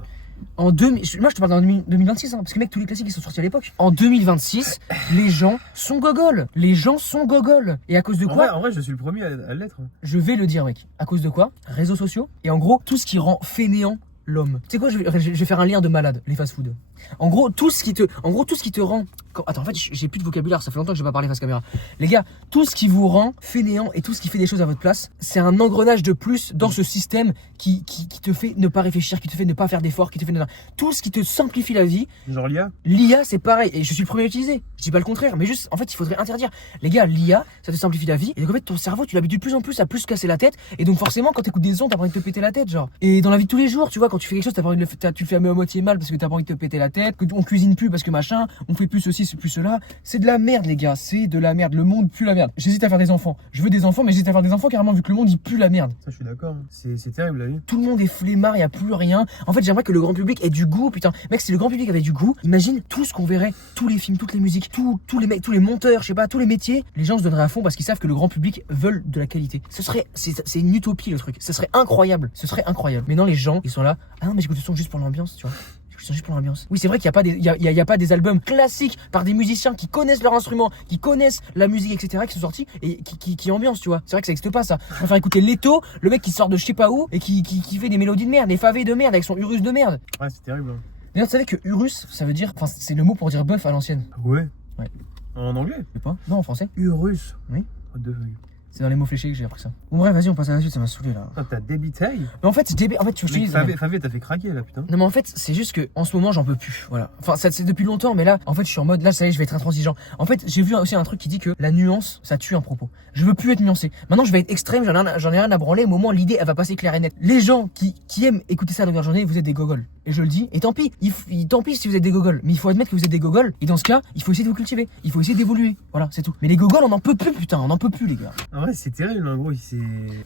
Moi, je te parle en 2026, hein, parce que mec, tous les classiques ils sont sortis à l'époque. En 2026, les gens sont gogoles. Les gens sont gogoles. Et à cause de quoi? En vrai, je suis le premier à l'être. Je vais le dire, mec. À cause de quoi? Réseaux sociaux. Et en gros, tout ce qui rend fainéant l'homme. Tu sais quoi, je vais faire un lien de malade, les fast-food. En gros, tout ce qui te rend... Attends, en fait, j'ai plus de vocabulaire, ça fait longtemps que je vais pas parler face caméra. Les gars, tout ce qui vous rend fainéant et tout ce qui fait des choses à votre place, c'est un engrenage de plus dans ce système qui te fait ne pas réfléchir, qui te fait ne pas faire d'efforts, qui te fait tout ce qui te simplifie la vie. Genre l'IA. L'IA, c'est pareil, et je suis le premier à l'utiliser. Je dis pas le contraire, mais juste, en fait, il faudrait interdire. Les gars, l'IA, ça te simplifie la vie, et donc en fait, ton cerveau, tu l'habitues de plus en plus à plus se casser la tête, et donc forcément, quand t'écoutes des sons, t'as pas envie de te péter la tête, genre. Et dans la vie de tous les jours, tu vois, quand tu fais quelque chose, t'as pas envie de le faire, tu le fais à moitié mal parce que t'as pas envie de te péter la tête, que on cuisine plus parce que machin, on fait plus ceci, plus cela. C'est de la merde, les gars, c'est de la merde. Le monde pue la merde. J'hésite à faire des enfants. Je veux des enfants, mais j'hésite à faire des enfants carrément vu que le monde il pue la merde. Ça, je suis d'accord. Hein. C'est terrible, la vie. Tout le monde est flemmard, y a plus rien. En fait, j'aimerais que le grand public ait du goût, putain. Mec, si le grand public avait du goût, imagine tout ce qu'on verrait, tous les films, toutes les musiques, tous les mecs, tous les monteurs, je sais pas, tous les métiers, les gens se donneraient à fond parce qu'ils savent que le grand public veulent de la qualité. C'est une utopie le truc. Ce serait incroyable. Ce serait incroyable. Mais non, les gens, ils sont là. Ah non, mais j'écoute le son juste pour l'ambiance, tu vois. Juste pour l'ambiance. Oui, c'est vrai qu'il n'y a pas des albums classiques par des musiciens qui connaissent leur instrument, qui connaissent la musique, etc., qui sont sortis et qui ambiancent, tu vois. C'est vrai que ça n'existe pas, ça. Je préfère écouter Leto, le mec qui sort de je sais pas où et qui fait des mélodies de merde, des favés de merde avec son Urus de merde. Ouais, c'est terrible. Hein. D'ailleurs, tu savais que Urus, ça veut dire, enfin, c'est le mot pour dire bœuf à l'ancienne. Ouais. Ouais. En anglais? Je sais pas. Non, en français. Urus. Oui. What the fuck. C'est dans les mots fléchés que j'ai appris ça. Bon, bref, vas-y, on passe à la suite, ça m'a saoulé là. T'as débité. Mais en fait, tu vois, je te dis. Favé, t'as fait craquer là, putain. Non mais en fait c'est juste que en ce moment j'en peux plus, voilà. Enfin c'est depuis longtemps mais là en fait je suis en mode là ça y est je vais être intransigeant. En fait j'ai vu aussi un truc qui dit que la nuance ça tue un propos. Je veux plus être nuancé. Maintenant je vais être extrême, j'en ai rien à branler. Au moment l'idée elle va passer claire et nette. Les gens qui aiment écouter ça dans la journée vous êtes des gogoles. Et je le dis et tant pis. Tant pis si vous êtes des gogoles. Mais il faut admettre que vous êtes des gogoles et dans ce cas il faut essayer de vous cultiver. Il faut essayer d'évoluer. Voilà c'est tout. Mais les gogoles on en peut plus putain, on en peut plus les gars. En vrai c'est terrible en gros, c'est...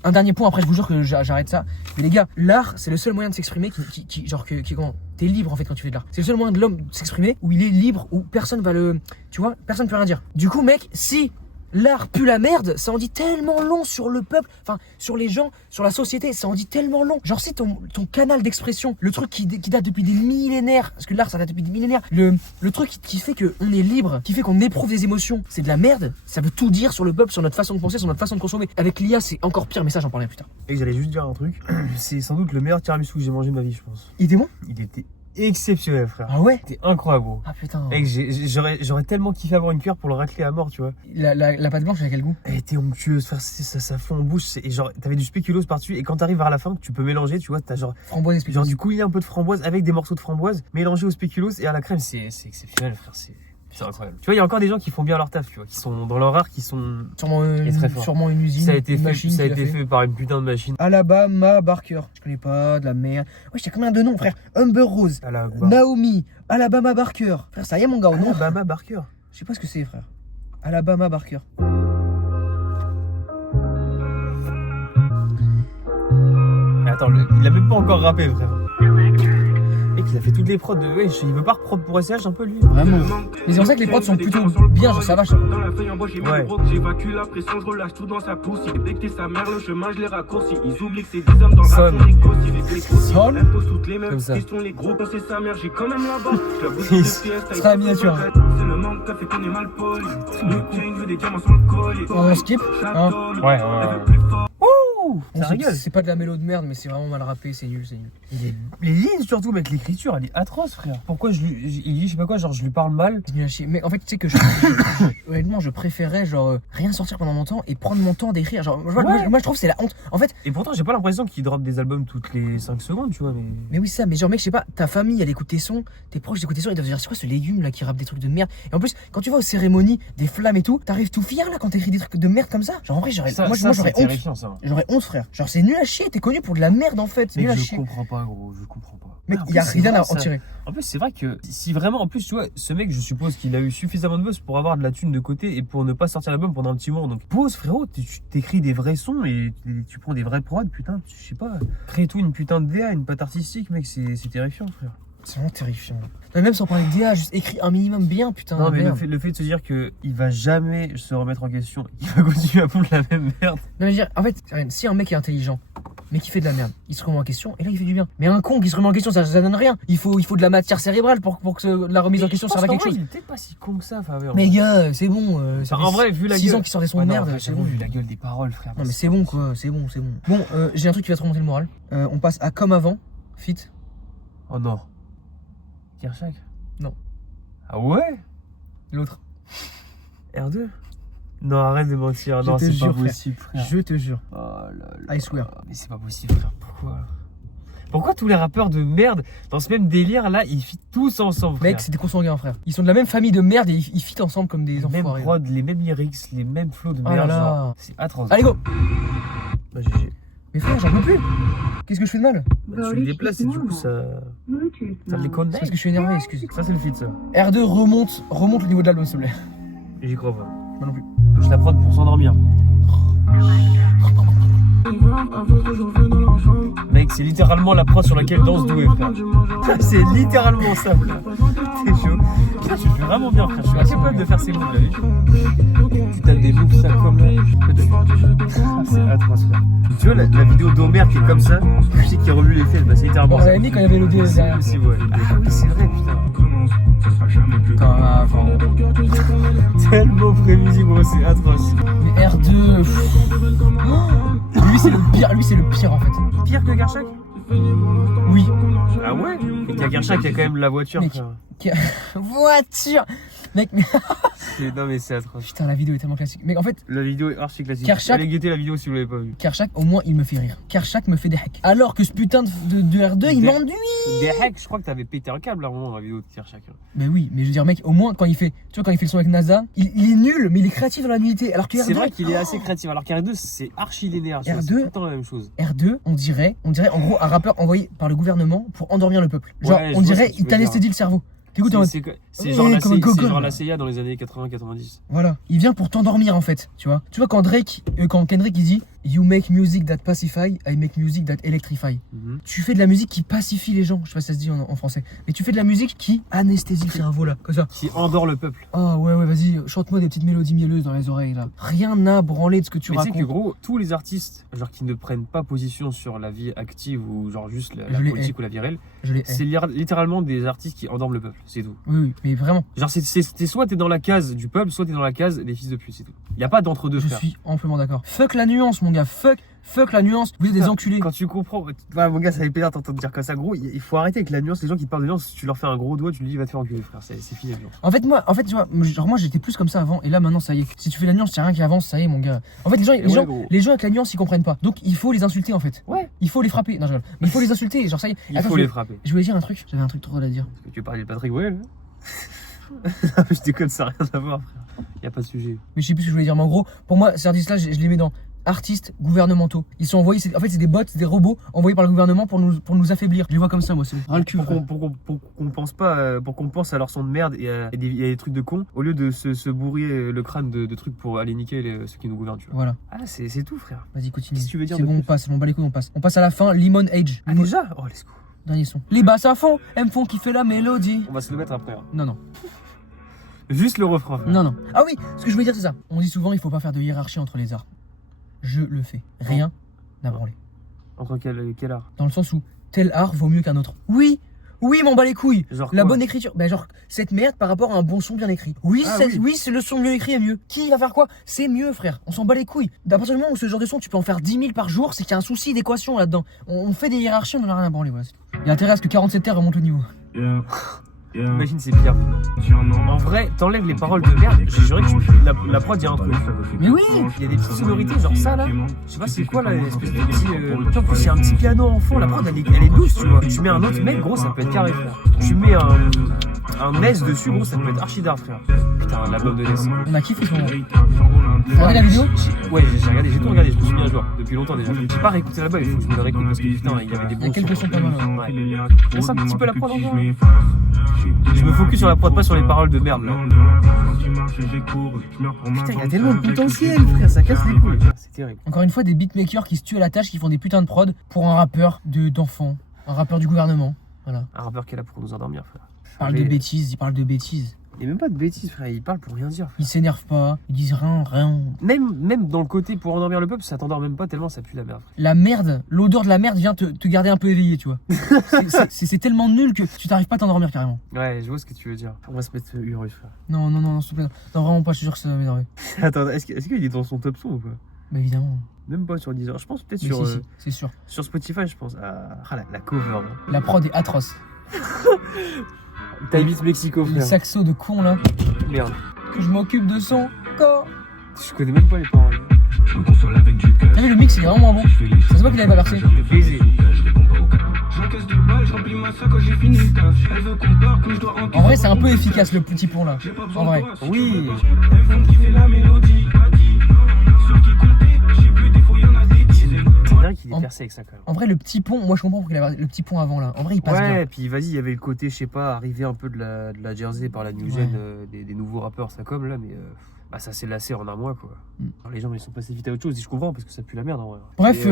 Un dernier point, après je vous jure que j'arrête ça. Mais les gars, l'art, c'est le seul moyen de s'exprimer comment t'es libre en fait quand tu fais de l'art. C'est le seul moyen de l'homme de s'exprimer où il est libre, où personne va le... Tu vois, personne peut rien dire. Du coup mec, si l'art pue la merde, ça en dit tellement long sur le peuple, enfin sur les gens, sur la société, ça en dit tellement long. Genre si ton canal d'expression, le truc qui date depuis des millénaires, parce que l'art ça date depuis des millénaires, le truc qui fait qu'on est libre, qui fait qu'on éprouve des émotions, c'est de la merde, ça veut tout dire sur le peuple, sur notre façon de penser, sur notre façon de consommer. Avec l'IA c'est encore pire, mais ça j'en parlerai plus tard. Et j'allais juste dire un truc, c'est sans doute le meilleur tiramisu que j'ai mangé de ma vie je pense. Il était bon? Il était exceptionnel frère. Ah ouais? C'était incroyable gros. Ah putain. Mec, j'aurais tellement kiffé avoir une cuillère pour le racler à mort, tu vois. La pâte blanche, elle a quel goût? Elle était onctueuse, frère, ça fond en bouche. Et genre, t'avais du spéculoos par-dessus. Et quand t'arrives vers la fin, tu peux mélanger, tu vois, t'as genre Framboise et spéculoos. du coulis, un peu de framboise avec des morceaux de framboise mélangés au spéculoos et à la crème. C'est exceptionnel, frère. C'est incroyable. Tu vois, il y a encore des gens qui font bien leur taf, tu vois, qui sont dans leur art, qui sont. Sûrement une usine. Ça a été une fait, machine ça a qui l'a été fait par une putain de machine. Alabama Barker. Je connais pas, de la merde. Ouais, j'ai combien de noms, frère? Humber Rose, À la Naomi, Alabama Barker. Frère, ça y est, mon gars, au nom. Alabama Barker. Je sais pas ce que c'est, frère. Alabama Barker. Attends, il a même pas encore rappé, frère. Mec, il a fait toutes les prods de. Ouais, il veut pas reprendre pour SCH un peu lui. Vraiment. Mais c'est pour ça que les prods sont plutôt bien, genre ça va. Dans la feuille en bois, j'ai mis Ouais. le broc, j'évacue la pression, je relâche tout dans sa pousse. Il dès que t'es sa mère, le chemin, je les raccourcis. Ils oublient que c'est des hommes dans Son. la négocie. Les grossis, Son. elles posent toutes les mêmes Comme ça. questions. Les gros, quand c'est sa mère, j'ai quand même la barre. Je la bouge de fiesta, sera la miniature. c'est le manque qu'a fait qu'on est mal poli. Le chain veut des diamants sur le collier. On skip, hein. Ouais. Elle veut plus fort. fou. Ça rigole. C'est pas de la mélo de merde, mais c'est vraiment mal rappé, c'est nul, c'est nul. Et les lignes surtout, mec, l'écriture, elle est atroce, frère. Pourquoi il dit, je sais pas quoi, genre je lui parle mal. C'est nul à chier. Mais en fait, tu sais que honnêtement, je préférais genre rien sortir pendant mon temps et prendre mon temps d'écrire. Genre, moi, je trouve que c'est la honte. En fait, Et pourtant, j'ai pas l'impression qu'il drop des albums toutes les 5 secondes, tu vois, mais. oui, ça, mais genre, mec, je sais pas, ta famille, elle écoute tes sons, tes proches écoutent tes sons, ils doivent se dire, c'est quoi ce légume là qui rappe des trucs de merde. Et en plus, quand tu vas aux cérémonies, des flammes et tout, t'arrives tout fier là quand t'écris des trucs de merde comme ça. Genre, en vrai, moi, j'aurais honte. Ça. J'aurais honte, frère. Genre, c'est nul à chier, t'es connu pour de la merde en fait. C'est Mec, nul à je chier. comprends pas, gros, je comprends pas. Mec, Ah, en il y a plus, c'est rien vrai, à en ça. tirer. En plus, c'est vrai que si vraiment, en plus, tu vois, ce mec, je suppose qu'il a eu suffisamment de buzz pour avoir de la thune de côté et pour ne pas sortir l'album pendant un petit moment. Donc, pose, frérot, tu t'écris des vrais sons et tu prends des vrais prods, putain, je sais pas. Crée tout une putain de DA, une patte artistique, mec, c'est terrifiant, frère. C'est vraiment terrifiant. Mais même sans parler de DA, juste écrit un minimum bien, putain. Non, mais merde. le fait de se dire qu'il va jamais se remettre en question, qu'il va continuer à fondre la même merde. Non, mais je veux dire, en fait, si un mec est intelligent, mais qui fait de la merde, il se remet en question et là il fait du bien. Mais un con qui se remet en question, ça donne rien. Il faut de la matière cérébrale pour que la remise en question serve à quelque chose. Il est peut-être pas si con que ça, Faveur. Mais gars, c'est bon. Ça en fait vrai, vu la 6 gueule. ans qu'il sort des sons de merde, c'est bon. Vu la gueule des paroles, frère. Non, mais c'est bon quoi, c'est bon. Bon, j'ai un truc qui va te remonter le moral. On passe à Comme avant, fit. Oh non. Kershak? Non. Ah ouais? L'autre. R2? Non, arrête de mentir. Je Non, te c'est pas jure, frère. possible, frère. Je te jure. Oh là là. I swear. Mais c'est pas possible, frère. Pourquoi tous les rappeurs de merde, dans ce même délire là, ils fit tous ensemble, frère? Mec, c'est des consanguins, frère. Ils sont de la même famille de merde et ils fit ensemble comme des les mêmes enfoirés. prods, les mêmes lyrics, les mêmes flows de Oh là merde. là. Genre, c'est atroce. Allez, go! Bah, GG. Mais frère, j'en peux plus. Qu'est-ce que je fais de mal? Bah, tu le déplaces et du coup, ça les C'est connecte. parce que je suis énervé, excuse. Ça, c'est le feat, ça. R2 remonte le niveau de l'album, s'il te plaît. J'y crois pas. Moi non plus. Je la prod pour s'endormir. Mec, c'est littéralement la prod sur laquelle danse Doué, frère. C'est littéralement ça, frère. T'es chaud. Putain, tu fais vraiment bien, frère. Je suis incapable de faire ces moves, là. Tu tapes des moves, ça, comme là. Ah, c'est atroce, frère. Tu vois, la vidéo d'Homer qui est comme ça, je sais qu'il remue les faits, bah, c'est littéralement Bon, on ça. avait mis quand il y avait le DS C'est derrière. possible, ouais. Ah oui, c'est vrai, putain. Ça sera jamais plus Comme avant. Tellement prévisible, gros, c'est atroce. Mais R2. Lui, c'est le pire en fait. Pire que Kershak? Oui. Ah ouais? Et qu'il y a Kershak, il y a quand même la voiture, Mec. frère. Voiture! Mec, mais. Non, mais c'est atroce. Putain, la vidéo est tellement classique. Mec, en fait, La vidéo est archi classique. Kershak- Allez guetter la vidéo si vous l'avez pas vue. Kershak, au moins, il me fait rire. Kershak me fait des hacks. Alors que ce putain de R2, il Des- m'ennuie. Des hacks, je crois que t'avais pété un câble à un moment dans la vidéo de Kershak. Mais oui, mais je veux dire, mec, au moins, quand il fait le son avec NASA, il est nul, mais il est créatif dans la nullité. Alors que C'est R2, vrai qu'il est assez créatif, alors qu'R2 c'est archi linéaire. tu vois, R2 c'est tout le temps la même chose. R2, on dirait en gros un rappeur envoyé par le gouvernement pour endormir le peuple. Genre, Ouais, je on vois dirait ce que tu il veux dire. t'anesthésie le cerveau. T'écoutes en mode, C'est genre, la comme un CIA, gogol. c'est genre la CIA dans les années 80-90. voilà, il vient pour t'endormir en fait, tu vois. Tu vois quand Kendrick il dit You make music that pacify, I make music that electrify. Tu fais de la musique qui pacifie les gens, je sais pas si ça se dit en français, mais tu fais de la musique qui anesthésie le cerveau là, comme ça. Qui endort le peuple. Ah ouais, vas-y, chante-moi des petites mélodies mielleuses dans les oreilles là. Rien n'a branlé de ce que tu Mais tu sais racontes. que gros, tous les artistes genre qui ne prennent pas position sur la vie active ou genre juste la Je les politique hais. ou la vie réelle, Je l'ai. c'est littéralement des artistes qui endorment le peuple, c'est tout. Oui, mais vraiment, Genre c'est soit t'es dans la case du peuple, soit t'es dans la case des fils de pute, c'est tout. Y a pas d'entre deux, je frère. suis amplement d'accord. Fuck la nuance, mon gars, fuck la nuance, vous êtes des enculés. Quand tu comprends, ouais, mon gars, ça fait plaisir d'entendre dire comme ça, gros. Il faut arrêter avec la nuance. Les gens qui parlent de nuance, tu leur fais un gros doigt, tu lui dis va te faire enculer, frère. C'est fini la nuance. En fait, tu vois, genre moi j'étais plus comme ça avant et là maintenant ça y est. Si tu fais la nuance, c'est rien qui avance, ça y est, mon gars. En fait, gros. les gens avec la nuance ils comprennent pas. Donc il faut les insulter en fait. Ouais. Il faut les frapper. Non, je rigole. Mais il faut les insulter, genre ça y est. Il Attends, faut les frapper. je voulais dire un truc, j'avais un truc trop drôle à dire. Parce que tu veux parler de Patrick Well. Non, mais je déconne, ça n'a rien à voir, frère. Y a pas de sujet. Mais je sais plus ce que je voulais dire. Mais en gros, pour moi, ces artistes là, je les mets dans artistes gouvernementaux. Ils sont envoyés, en fait, c'est des bots, c'est des robots envoyés par le gouvernement pour nous affaiblir. Je les vois comme ça, moi, c'est bon. Ras le cul, frère. Pour qu'on pense pas, pour qu'on pense à leur son de merde et à des trucs de cons, au lieu de se bourrer le crâne de trucs pour aller niquer ceux qui nous gouvernent, tu vois. Voilà. Ah, c'est tout, frère. Vas-y, continue. Qu'est-ce que tu veux dire C'est de bon, on plus passe, on bat les couilles, on passe. On passe à la fin, Lemon Age. Ah, déjà? Oh, let's go. Dernier son. Les basses à fond, elles me font kiffer la mélodie. On va se le mettre après. Hein. Non. Juste le refrain, frère. Non. Ah oui, ce que je voulais dire, c'est ça. On dit souvent, il faut pas faire de hiérarchie entre les arts. Je le fais. Rien n'a branlé. Entre quel art? Dans le sens où tel art vaut mieux qu'un autre. Oui, Oui, m'en bat les couilles. Genre La quoi bonne écriture. Bah, genre, cette merde par rapport à un bon son bien écrit. Oui, Ah, oui, c'est le son mieux écrit est mieux. Qui va faire quoi? C'est mieux, frère. On s'en bat les couilles. À partir du moment où ce genre de son, tu peux en faire 10 000 par jour, c'est qu'il y a un souci d'équation là-dedans. On fait des hiérarchies, on en a rien à branler, voilà. Il y a intérêt à ce que 47 terres remontent au niveau. Yeah, yeah. Imagine, c'est pire. En vrai, t'enlèves les paroles de merde, je jurais que la prod, il y a un truc. Mais oui. Il y a des petites sonorités, genre ça là. Je sais pas c'est quoi là, l'espèce de petit. En plus, il y a un petit piano en fond, la prod elle est douce, tu vois. Tu mets un autre mec, gros, ça peut être carré, frère. Tu mets un NES dessus, gros, ça peut être archi d'art, frère. Putain, l'album de NES. On a kiffé ce moment. T'as regardé la vidéo? Ouais, j'ai regardé, j'ai tout regardé, je me suis mis à jouer depuis longtemps déjà. J'ai pas réécouté l'album, il faut que je me le réécoute parce que putain, il y avait des Il y a bons quelques sons pas mal. Ouais. Laisse un petit peu la prod encore. Je me focus sur la prod, pas sur les paroles de merde là. Putain, il y a tellement de potentiel, frère, ça casse les couilles. C'est terrible. Encore une fois, des beatmakers qui se tuent à la tâche, qui font des putains de prod pour un rappeur d'enfant, un rappeur du gouvernement. Voilà. Un rappeur qui est là pour nous endormir, frère. Il parle de bêtises, il parle de bêtises. Il n'y a même pas de bêtises, frère, il parle pour rien dire. Ils s'énervent pas, ils disent rien. Même dans le côté pour endormir le peuple, ça t'endort même pas tellement ça pue la merde. La merde, l'odeur de la merde vient te garder un peu éveillé, tu vois. C'est tellement nul que tu t'arrives pas à t'endormir carrément. Ouais, je vois ce que tu veux dire. On va se mettre Urus, frère. Non, s'il te plaît. Non, vraiment pas, je te jure que ça va m'énerver. Attends, est-ce qu'il est dans son top son ou pas? Bah évidemment. Même pas sur Deezer, je pense peut-être Mais sur, si, c'est sûr. sur Spotify, je pense. Ah, la cover, là. La prod est atroce. Time Beats Mexico, Le frère. saxo de con là. Merde. Que je m'occupe de son corps. Je connais même pas les paroles. T'as vu le mix, il est vraiment bon. Ça se voit qu'il avait pas versé. Baiser. En vrai, c'est un peu efficace le petit pont là. En vrai. Oui. C'est dingue qu'il est percé avec ça quand même. En vrai, le petit pont, moi je comprends pourquoi il avait le petit pont avant là. En vrai, il passe bien. Ouais, puis vas-y, il y avait le côté, je sais pas, arriver un peu de la Jersey par la new gen, des nouveaux rappeurs, ça comme là, mais bah, ça s'est lassé en un mois quoi. Alors, les gens ils sont passés vite à autre chose, et je comprends parce que ça pue la merde en vrai. Bref,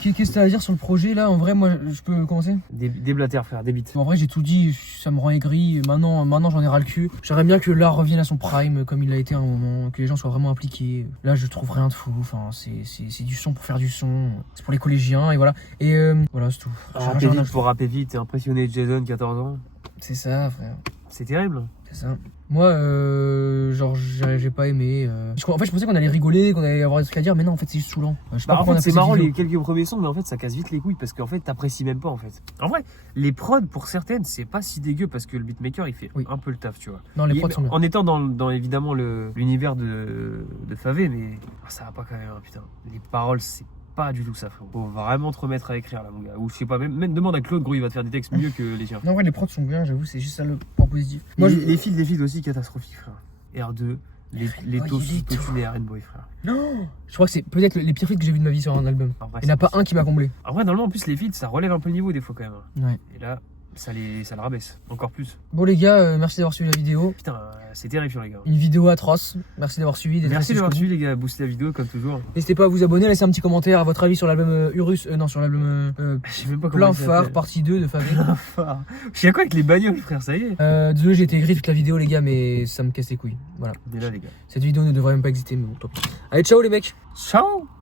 qu'est-ce que t'as à dire sur le projet là? En vrai, moi je peux commencer? Des blatères, frère, des bites. En vrai, j'ai tout dit, ça me rend aigri. Maintenant j'en ai ras le cul. J'aimerais bien que l'art revienne à son prime comme il a été à un moment, que les gens soient vraiment impliqués. Là, je trouve rien de fou. Enfin, c'est du son pour faire du son. C'est pour les collégiens et voilà. Et voilà, c'est tout. Rapper vite pour rapper vite et impressionner Jason, 14 ans. C'est ça, frère. C'est terrible. C'est ça. Moi, genre, j'ai pas aimé. En fait, je pensais qu'on allait rigoler, qu'on allait avoir des trucs à dire, mais non, en fait, c'est juste saoulant. Je sais pas En pourquoi on fait, a fait c'est marrant cette les vidéo. quelques premiers sons, mais en fait, ça casse vite les couilles parce qu'en fait, t'apprécies même pas en fait. En vrai, les prods pour certaines, c'est pas si dégueu parce que le beatmaker il fait un peu le taf, tu vois. Non, les prods sont bien. En étant dans évidemment l'univers de Favé, mais ça va pas quand même, hein, putain. Les paroles, c'est pas du tout ça, frérot. Faut vraiment te remettre à écrire là, mon gars. Ou je sais pas, même demande à Claude, gros, il va te faire des textes mieux que les tiens. Non, en vrai, les prods sont bien, j'avoue, c'est juste ça le point positif. Moi, Moi, les feeds aussi catastrophiques, frère. R2, les Boy, tos il est tunés Rainbow, frère. Non, je crois que c'est peut-être les pires feats que j'ai vu de ma vie sur un album. En vrai, Il n'y en a pas un qui m'a comblé. En vrai, normalement, en plus, les feeds, ça relève un peu le niveau des fois quand même. Ouais. Et là, ça le rabaisse encore plus. Bon, les gars, merci d'avoir suivi la vidéo. Putain, c'est terrifiant, les gars. Une vidéo atroce. Merci d'avoir suivi. d'être Merci resté d'avoir jusqu'au bout. suivi, les gars. Boostez la vidéo comme toujours. N'hésitez pas à vous abonner, laisser un petit commentaire à votre avis sur l'album Urus. Non, sur l'album Je sais même pas comment Plein il Phare, s'appelle. partie 2 de Favé. Phare. Je suis à quoi avec les bagnoles, frère, ça y est. Désolé, j'ai été gris toute la vidéo, les gars, mais ça me casse les couilles. Voilà. On est là, les gars. Cette vidéo ne devrait même pas exister, mais bon, top. Allez, ciao les mecs! Ciao!